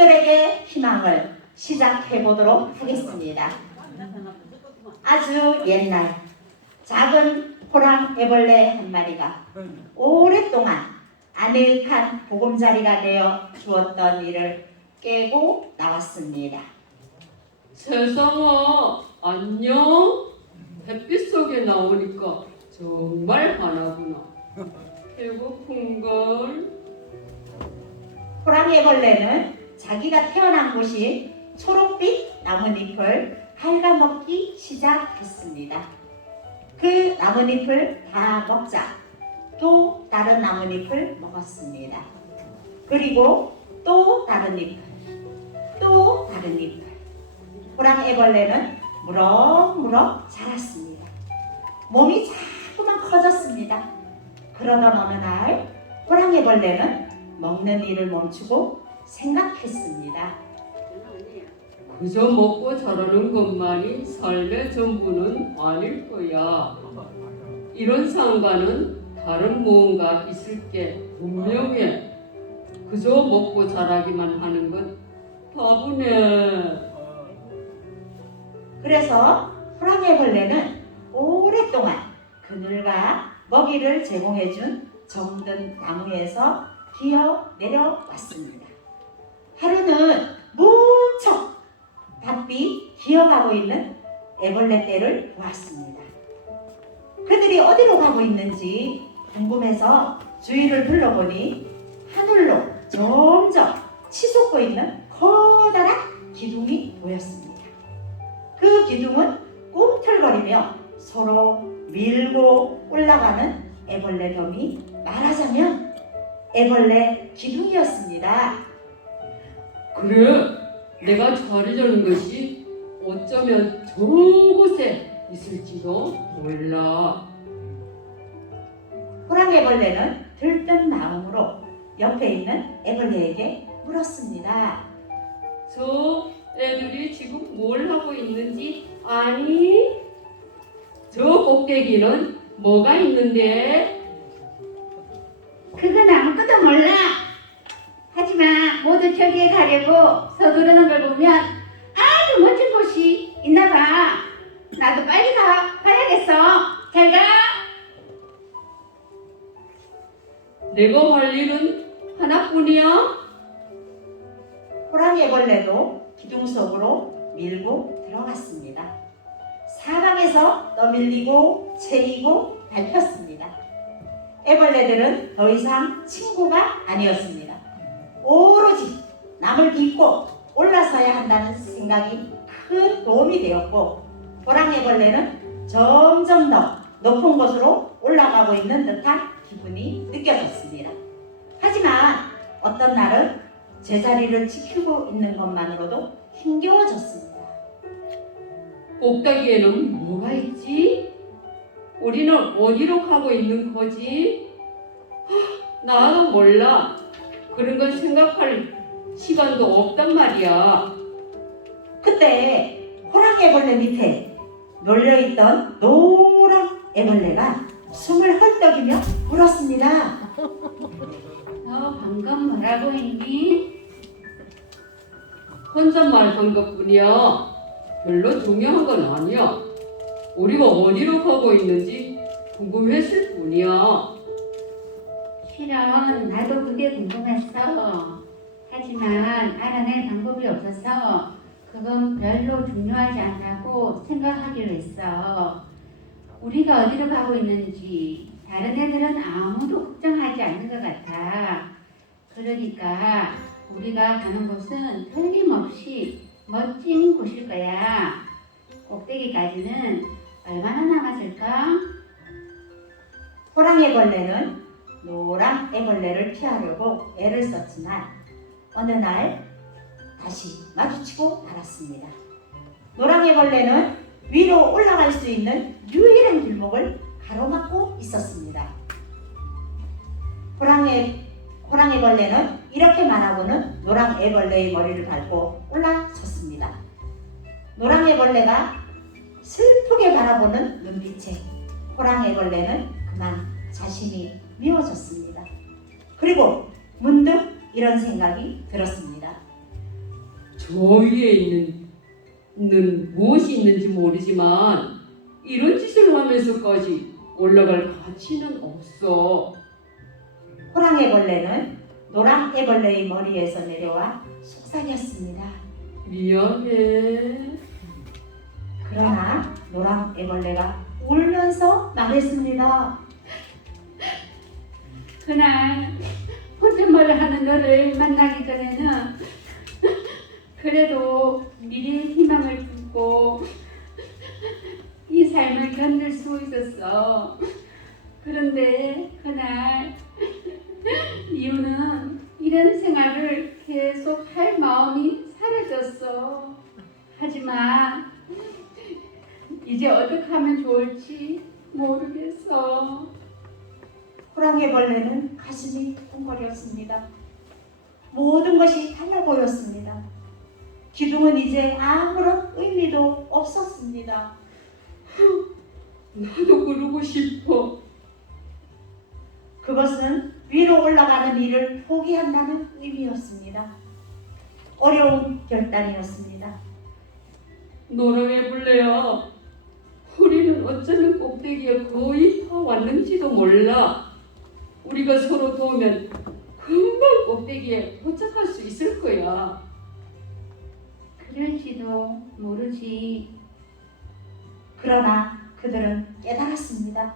가족들에게 희망을 시작해 보도록 하겠습니다. 아주 옛날 작은 호랑 애벌레 한 마리가 오랫동안 아늑한 보금자리가 되어 주었던 일을 깨고 나왔습니다. 세상아, 안녕? 햇빛 속에 나오니까 정말 환하구나. 배고픈걸? 호랑이 애벌레는 자기가 태어난 곳이 초록빛 나뭇잎을 갉아먹기 시작했습니다. 그 나뭇잎을 다 먹자 또 다른 나뭇잎을 먹었습니다. 그리고 또 다른 잎을, 또 다른 잎을. 호랑이 애벌레는 무럭무럭 자랐습니다. 몸이 자꾸만 커졌습니다. 그러던 어느 날 호랑이 애벌레는 먹는 일을 멈추고 생각했습니다. 그저 먹고 자라는 것만이 삶의 전부는 아닐 거야. 이런 상관은 다른 무언가 있을 게 분명해. 그저 먹고 자라기만 하는 건 바보네. 그래서 호랑이 애벌레는 오랫동안 그늘과 먹이를 제공해준 정든 나무에서 기어 내려왔습니다. 하루는 무척 바삐 기어가고 있는 애벌레 떼를 보았습니다. 그들이 어디로 가고 있는지 궁금해서 주위를 둘러보니 하늘로 점점 치솟고 있는 커다란 기둥이 보였습니다. 그 기둥은 꿈틀거리며 서로 밀고 올라가는 애벌레 덤이 말하자면 애벌레 기둥이었습니다. 그래, 내가 자리 잡는 것이 어쩌면 저곳에 있을지도 몰라. 호랑이 애벌레는 들뜬 마음으로 옆에 있는 애벌레에게 물었습니다. 저 애들이 지금 뭘 하고 있는지 아니? 저 꼭대기는 뭐가 있는데? 그건 아무것도 몰라. 하지만 모두 저기에 가려고 서두르는 걸 보면 아주 멋진 곳이 있나 봐. 나도 빨리 가야겠어. 잘 가. 내가 할 일은 하나뿐이야? 호랑이 애벌레도 기둥 속으로 밀고 들어갔습니다. 사방에서 떠밀리고 채이고 밟혔습니다. 애벌레들은 더 이상 친구가 아니었습니다. 오로지 남을 딛고 올라서야 한다는 생각이 큰 도움이 되었고 호랑이 애벌레는 점점 더 높은 곳으로 올라가고 있는 듯한 기분이 느껴졌습니다. 하지만 어떤 날은 제자리를 지키고 있는 것만으로도 힘겨워졌습니다. 꼭대기에는 뭐가 있지? 우리는 어디로 가고 있는 거지? 나도 몰라. 그런 걸 생각할 시간도 없단 말이야. 그때 호랑이 애벌레 밑에 놀려있던 노란 애벌레가 숨을 헐떡이며 물었습니다. 너 방금 뭐라고 했니? 혼잣말 한 것뿐이야. 별로 중요한 건 아니야. 우리가 어디로 가고 있는지 궁금했을 뿐이야. 실은 나도 그게 궁금했어. 하지만 알아낼 방법이 없어서 그건 별로 중요하지 않다고 생각하기로 했어. 우리가 어디로 가고 있는지 다른 애들은 아무도 걱정하지 않는 것 같아. 그러니까 우리가 가는 곳은 틀림없이 멋진 곳일 거야. 꼭대기까지는 얼마나 남았을까? 호랑이 애벌레는 노란 애벌레를 피하려고 애를 썼지만 어느 날 다시 마주치고 말았습니다. 노란 애벌레는 위로 올라갈 수 있는 유일한 길목을 가로막고 있었습니다. 호랑이 애벌레는 이렇게 말하고는 노랑 애벌레의 머리를 밟고 올라섰습니다. 노랑 애벌레가 슬프게 바라보는 눈빛에 호랑 애벌레는 그만 자신이 미워졌습니다. 그리고 문득 이런 생각이 들었습니다. 저 위에 있는 무엇이 있는지 모르지만 이런 짓을 하면서까지 올라갈 가치는 없어. 호랑이벌레는 노랑 애벌레의 머리에서 내려와 속삭였습니다. 미안해. 그러나 노랑 애벌레가 울면서 말했습니다. 그날 혼잣말을 하는 너를 만나기 전에는 그래도 미래의 희망을 품고 이 삶을 견딜 수 있었어. 그런데 그날 이유는 이런 생활을 계속 할 마음이 사라졌어. 하지만 이제 어떻게 하면 좋을지 모르겠어. 호랑이벌레는 가슴이 쿵거렸습니다. 모든 것이 달라 보였습니다. 기둥은 이제 아무런 의미도 없었습니다. 나도 그러고 싶어. 그것은 위로 올라가는 일을 포기한다는 의미였습니다. 어려운 결단이었습니다. 노랑애벌레야, 우리는 어쩌면 꼭대기에 거의 다 왔는지도 몰라. 우리가 서로 도우면 금방 꼭대기에 도착할 수 있을 거야. 그럴지도 모르지. 그러나 그들은 깨달았습니다.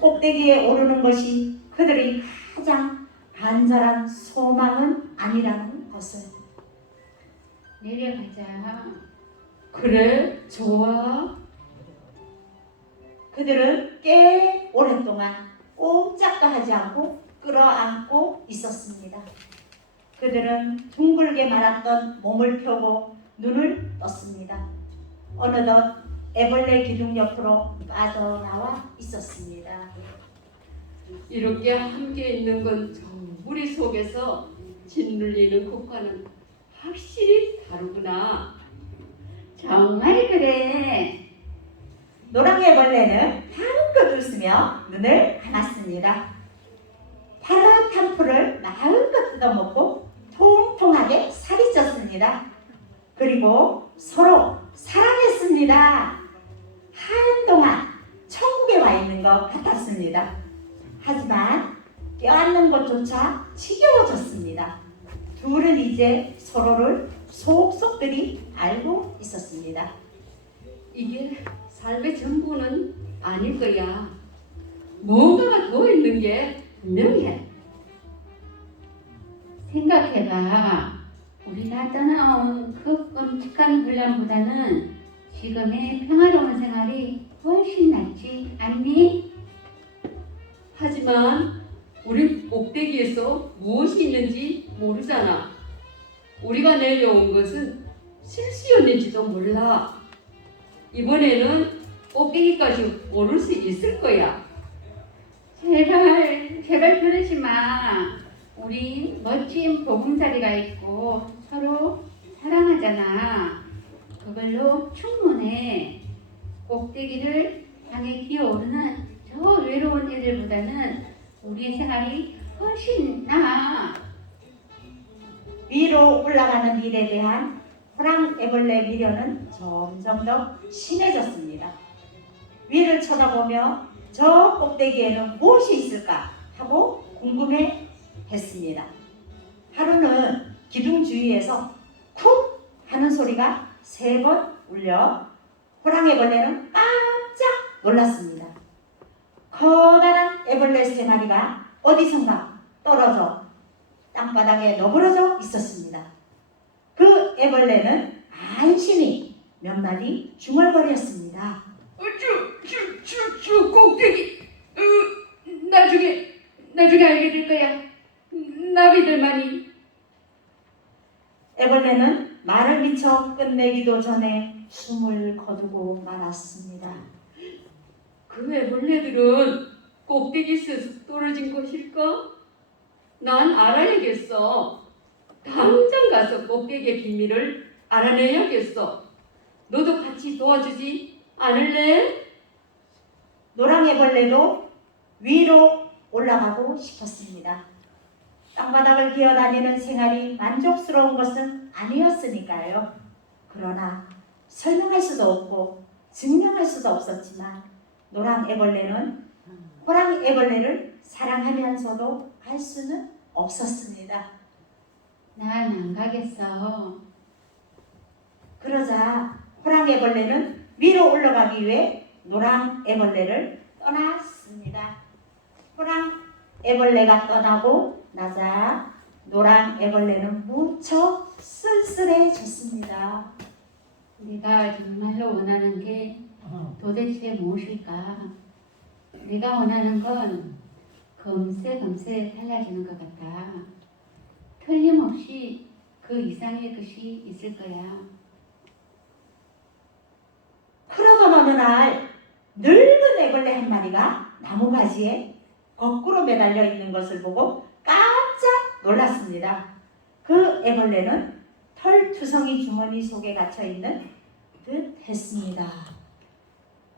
꼭대기에 오르는 것이 그들의 가장 간절한 소망은 아니라는 것을. 내려가자. 그래, 좋아. 그들은 꽤 오랫동안 꼼짝도 하지 않고 끌어안고 있었습니다. 그들은 둥글게 말았던 몸을 펴고 눈을 떴습니다. 어느덧 애벌레 기둥 옆으로 빠져나와 있었습니다. 이렇게 함께 있는 건 우리 속에서 짓눌리는 것과는 확실히 다르구나. 정말 그래. 노랑애벌레는 한껏 웃으며 눈을 감았습니다. 파릇한 풀을 마음껏 뜯어먹고 통통하게 살이 쪘습니다. 그리고 서로 사랑했습니다. 한동안 천국에 와 있는 것 같았습니다. 하지만 껴안는 것조차 지겨워졌습니다. 둘은 이제 서로를 속속들이 알고 있었습니다. 이게 삶의 전부는 아닐 거야. 뭔가가 더 있는 게 분명해. 생각해봐. 우리가 떠나온 그 끔찍한 혼란보다는 지금의 평화로운 생활이 훨씬 낫지 않니? 하지만 우리 꼭대기에서 무엇이 있는지 모르잖아. 우리가 내려온 것은 실수였는지도 몰라. 이번에는 꼭대기까지 오를 수 있을 거야. 제발 그러지 마. 우리 멋진 보금자리가 있고 서로 사랑하잖아. 그걸로 충분해. 꼭대기를 향해 기어오르는 저 외로운 애들보다는 우리 생활이 훨씬 나아. 위로 올라가는 일에 대한 호랑애벌레 미련은 점점 더 심해졌습니다. 위를 쳐다보며 저 꼭대기에는 무엇이 있을까 하고 궁금해 했습니다. 하루는 기둥 주위에서 쿡 하는 소리가 3번 울려 호랑이벌레는 깜짝 놀랐습니다. 커다란 애벌레 3마리가 어디선가 떨어져 땅바닥에 너부러져 있었습니다. 그 애벌레는 안심이 몇 마디 중얼거렸습니다. 꼭대기. 나중에 알게 될 거야. 나비들만이. 애벌레는 말을 미처 끝내기도 전에 숨을 거두고 말았습니다. 그 애벌레들은 꼭대기에서 떨어진 것일까? 난 알아야겠어. 당장 가서 꼭대기의 비밀을 알아내야겠어. 너도 같이 도와주지 않을래? 노랑애벌레도 위로 올라가고 싶었습니다. 땅바닥을 기어다니는 생활이 만족스러운 것은 아니었으니까요. 그러나 설명할 수도 없고 증명할 수도 없었지만 노랑 애벌레는 호랑 애벌레를 사랑하면서도 알 수는 없었습니다. 난 안 가겠어. 그러자 호랑 애벌레는 위로 올라가기 위해 노랑 애벌레를 떠났습니다. 호랑 애벌레가 떠나고 나자 노랑 애벌레는 무척 쓸쓸해졌습니다. 내가 정말로 원하는 게 도대체 무엇일까? 내가 원하는 건 금세 달라지는 것 같아. 틀림없이 그 이상의 것이 있을 거야. 그러던 어느 날 늙은 애벌레 한 마리가 나무가지에 거꾸로 매달려 있는 것을 보고 깜짝 놀랐습니다. 그 애벌레는 털투성이 주머니 속에 갇혀 있는 듯 했습니다.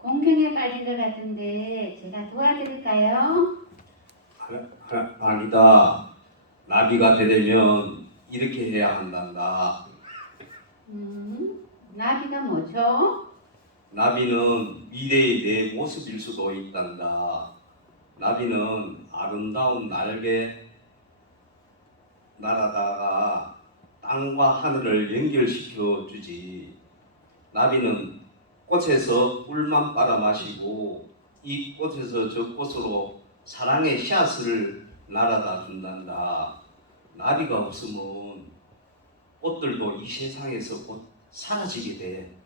공경에 빠진 것 같은데 제가 도와드릴까요? 아니다. 나비가 되려면 이렇게 해야 한단다. 나비가 뭐죠? 나비는 미래의 내 모습일 수도 있단다. 나비는 아름다운 날개 날아다가 땅과 하늘을 연결시켜 주지. 나비는 꽃에서 꿀만 빨아 마시고 이 꽃에서 저 꽃으로 사랑의 씨앗을 날아다 준단다. 나비가 없으면 꽃들도 이 세상에서 곧 사라지게 돼.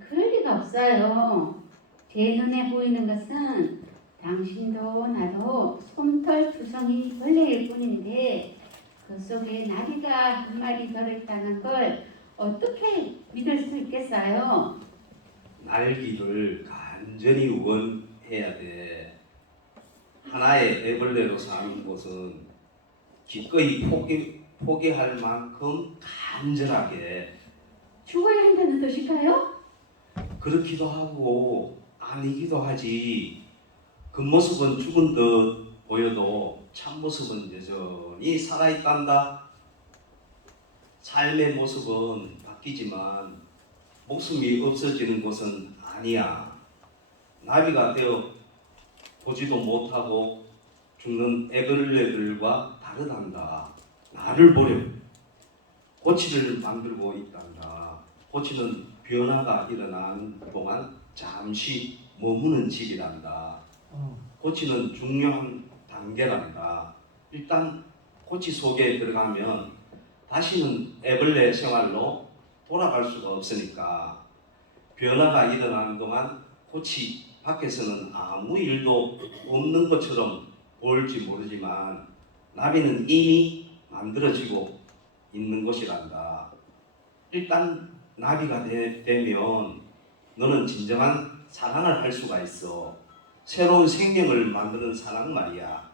그럴 리가 없어요. 제 눈에 보이는 것은 당신도 나도 솜털 투성이 벌레일 뿐인데 그 속에 나비가 한 마리 들어있다는 걸 어떻게 믿을 수 있겠어요? 날기를 간절히 원해야 돼. 하나의 애벌레로 사는 것은 기꺼이 포기할 만큼 간절하게. 죽어야 한다는 뜻일까요? 그렇기도 하고 아니기도 하지. 겉모습은 죽은 듯 보여도 참모습은 여전히 살아있단다. 삶의 모습은 바뀌지만 목숨이 없어지는 것은 아니야. 나비가 되어 보지도 못하고 죽는 애벌레들과 다르단다. 나를 보려 꼬치를 만들고 있단다. 꼬치는 변화가 일어난 동안 잠시 머무는 집이란다. 꼬치는 중요한 단계란다. 일단 꼬치 속에 들어가면 다시는 애벌레 생활로 돌아갈 수가 없으니까 변화가 일어나는 동안 꼬치 밖에서는 아무 일도 없는 것처럼 보일지 모르지만 나비는 이미 만들어지고 있는 것이란다. 일단 나비가 되면 너는 진정한 사랑을 할 수가 있어. 새로운 생명을 만드는 사랑 말이야.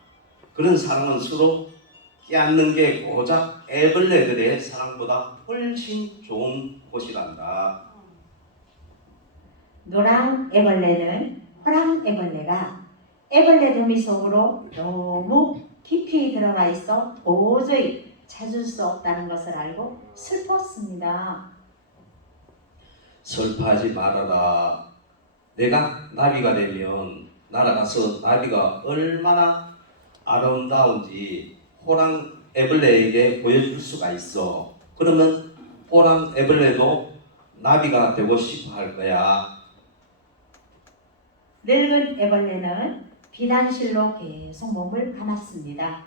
그런 사랑은 서로 깨닫는 게 고작 애벌레들의 사랑보다 훨씬 좋은 것이란다. 노랑 애벌레는 호랑 애벌레가 애벌레 더미 속으로 너무 깊이 들어가 있어 도저히 찾을 수 없다는 것을 알고 슬펐습니다. 슬퍼하지 말아라. 내가 나비가 되면 날아가서 나비가 얼마나 아름다운지 호랑 애벌레에게 보여줄 수가 있어. 그러면 호랑 애벌레도 나비가 되고 싶어 할 거야. 늙은 애벌레는 비단실로 계속 몸을 감았습니다.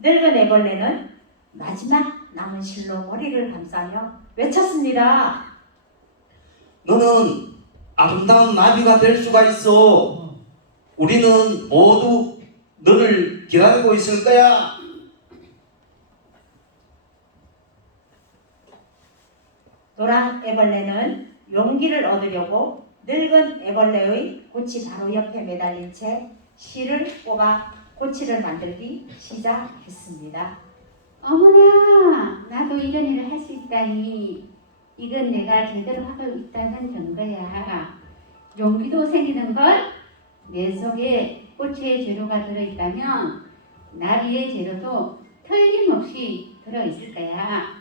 늙은 애벌레는 마지막 남은 실로 머리를 감싸며 외쳤습니다. 너는 아름다운 나비가 될 수가 있어. 우리는 모두 너를 기다리고 있을 거야. 노랑 애벌레는 용기를 얻으려고 늙은 애벌레의 꽃이 바로 옆에 매달린 채 실을 뽑아 꼬치를 만들기 시작했습니다. 어머나, 나도 이런 일을 할 수 있다니. 이건 내가 제대로 하고 있다는 증거야. 용기도 생기는 걸. 내 속에 꽃의 재료가 들어있다면 나비의 재료도 틀림없이 들어있을 거야.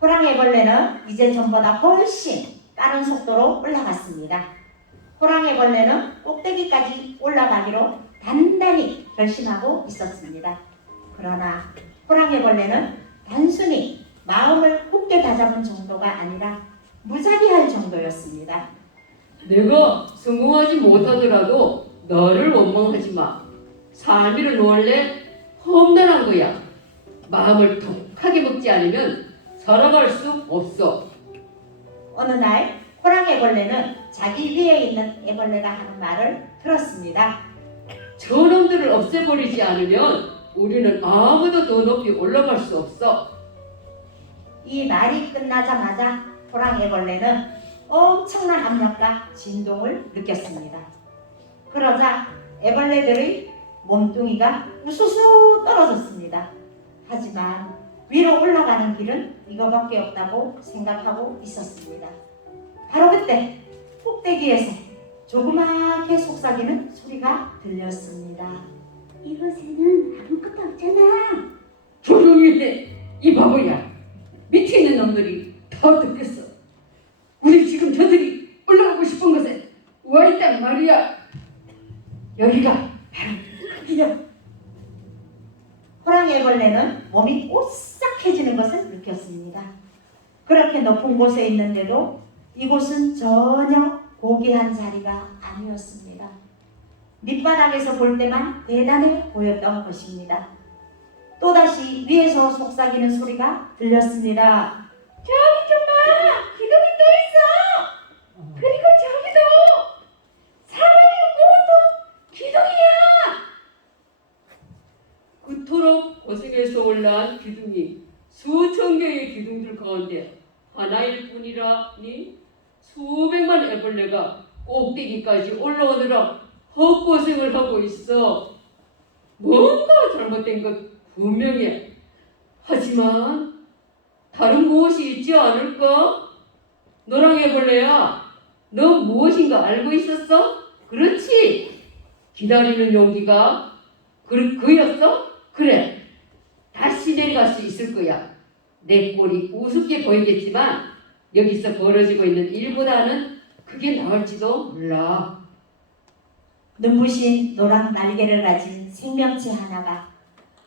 호랑이벌레는 이제 전보다 훨씬 빠른 속도로 올라갔습니다. 호랑이벌레는 꼭대기까지 올라가기로 단단히 결심하고 있었습니다. 그러나 호랑이벌레는 단순히 마음을 굳게 다잡은 정도가 아니라 무자비할 정도였습니다. 내가 성공하지 못하더라도 너를 원망하지 마. 삶이를 원래 험난한 거야. 마음을 독하게 먹지 않으면 살아갈 수 없어. 어느 날 호랑이벌레는 자기 위에 있는 애벌레가 하는 말을 들었습니다. 저놈들을 없애버리지 않으면 우리는 아무도 더 높이 올라갈 수 없어. 이 말이 끝나자마자 호랑이벌레는 엄청난 압력과 진동을 느꼈습니다. 그러자 애벌레들의 몸뚱이가 우수수 떨어졌습니다. 하지만 위로 올라가는 길은 이거밖에 없다고 생각하고 있었습니다. 바로 그때 꼭대기에서 조그맣게 속삭이는 소리가 들렸습니다. 이곳에는 아무것도 없잖아. 조용히 해, 이 바보야. 밑에 있는 놈들이 다 듣겠어. 우리 지금 저들이 올라가고 싶은 곳에 와 있단 말이야. 여기가 바로 거기야. 호랑이벌레는 몸이 오싹해지는 것을 느꼈습니다. 그렇게 높은 곳에 있는데도 이곳은 전혀 고귀한 자리가 아니었습니다. 밑바닥에서 볼 때만 대단해 보였던 것입니다. 또다시 위에서 속삭이는 소리가 들렸습니다. 저기 좀 봐. 기둥이 또 있어. 그리고 저기도 사람이 모두 기둥이야. 그토록 고생해서 올라온 기둥이 수천 개의 기둥들 가운데 하나일 뿐이라니 수백만 애벌레가 꼭대기까지 올라오느라 헛고생을 하고 있어. 뭔가 잘못된 것 분명해. 하지만 다른 무엇이 있지 않을까? 너랑 애벌레야, 너 무엇인가 알고 있었어? 그렇지? 기다리는 용기가 그였어? 그래. 다시 내려갈 수 있을 거야. 내 꼴이 우습게 보이겠지만 여기서 벌어지고 있는 일보다는 그게 나을지도 몰라. 눈부신 노랑 날개를 가진 생명체 하나가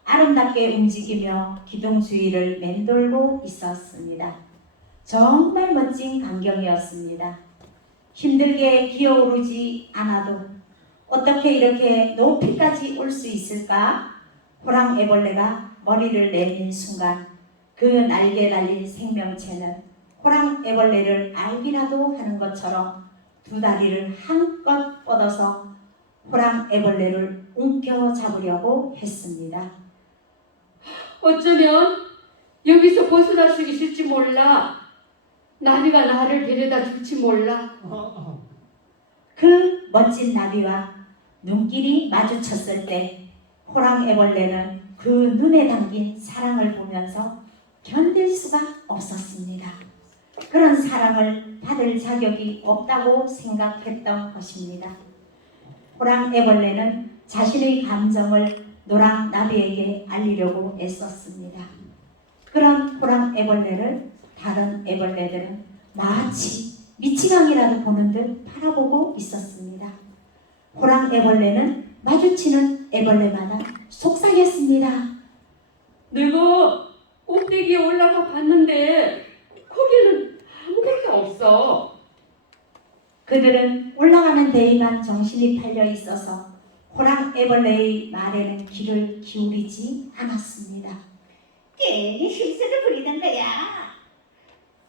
아름답게 움직이며 기둥 주위를 맴돌고 있었습니다. 정말 멋진 광경이었습니다. 힘들게 기어오르지 않아도 어떻게 이렇게 높이까지 올 수 있을까? 호랑애벌레가 머리를 내민 순간 그 날개 달린 생명체는 호랑애벌레를 알기라도 하는 것처럼 두 다리를 한껏 뻗어서 호랑애벌레를 움켜잡으려고 했습니다. 어쩌면 여기서 벗어날 수 있을지 몰라. 나비가 나를 데려다 줄지 몰라. 그 멋진 나비와 눈길이 마주쳤을 때 호랑애벌레는 그 눈에 담긴 사랑을 보면서 견딜 수가 없었습니다. 그런 사랑을 받을 자격이 없다고 생각했던 것입니다. 호랑애벌레는 자신의 감정을 노랑 나비에게 알리려고 애썼습니다. 그런 호랑애벌레를 다른 애벌레들은 마치 미치광이라도 보는 듯 바라보고 있었습니다. 호랑애벌레는 마주치는 애벌레마다 속삭였습니다. 내가 꼭대기에 올라가 봤는데 거기에는 아무것도 없어. 그들은 올라가는 데에만 정신이 팔려 있어서 호랑애벌레의 말에는 귀를 기울이지 않았습니다. 괜히 실수를 부리는 거야.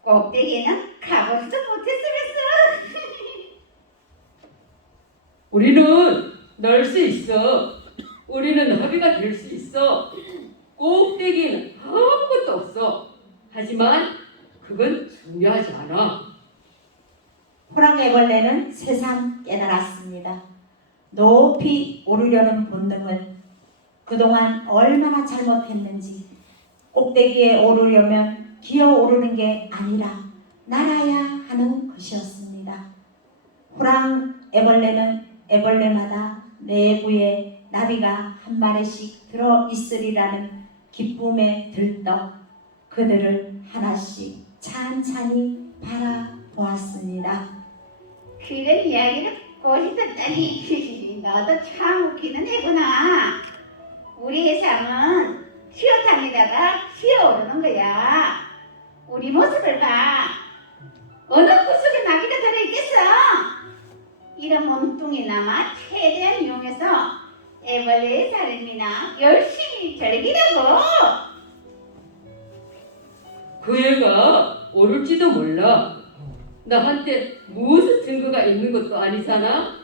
꼭대기에는 가보지도 못했으면서. 우리는 날 수 있어. 우리는 나비가 될 수 있어. 꼭대기에는 아무것도 없어. 하지만 그건 중요하지 않아. 호랑애벌레는 새삼 깨달았습니다. 높이 오르려는 본능은 그동안 얼마나 잘못했는지 꼭대기에 오르려면 기어오르는 게 아니라 날아야 하는 것이었습니다. 호랑애벌레는 애벌레마다 내부에 나비가 한 마리씩 들어 있으리라는 기쁨에 들떠 그들을 하나씩 찬찬히 바라보았습니다. 그런 이야기를 꼬시 듣다니 너도 참 웃기는 애구나. 우리의 삶은 쉬어다니다가 쉬어오르는 거야. 우리 모습을 봐. 어느 구석에 나비가 들어있겠어? 이런 몸뚱이나마 최대한 이용해서 애벌레의 살림이나 열심히 즐기라고. 그 애가 오를지도 몰라. 나한테 무슨 증거가 있는 것도 아니잖아.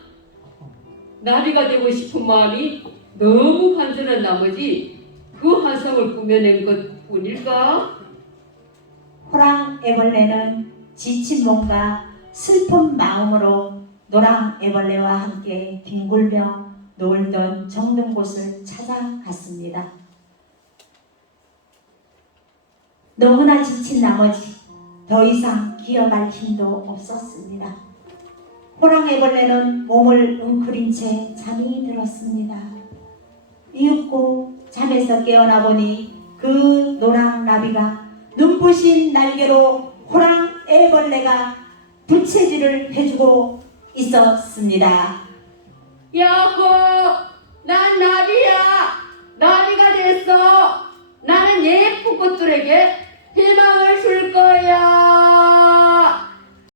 나비가 되고 싶은 마음이 너무 간절한 나머지 그 환상을 꾸며낸 것 뿐일까? 호랑 애벌레는 지친 몸과 슬픈 마음으로 노랑 애벌레와 함께 뒹굴며 놀던 정든 곳을 찾아갔습니다. 너무나 지친 나머지 더 이상 기어갈 힘도 없었습니다. 호랑 애벌레는 몸을 웅크린 채 잠이 들었습니다. 이윽고 잠에서 깨어나 보니 그 노랑 나비가 눈부신 날개로 호랑 애벌레가 부채질을 해주고 있었습니다. 야호! 난 나비야! 나비가 됐어! 나는 예쁜 꽃들에게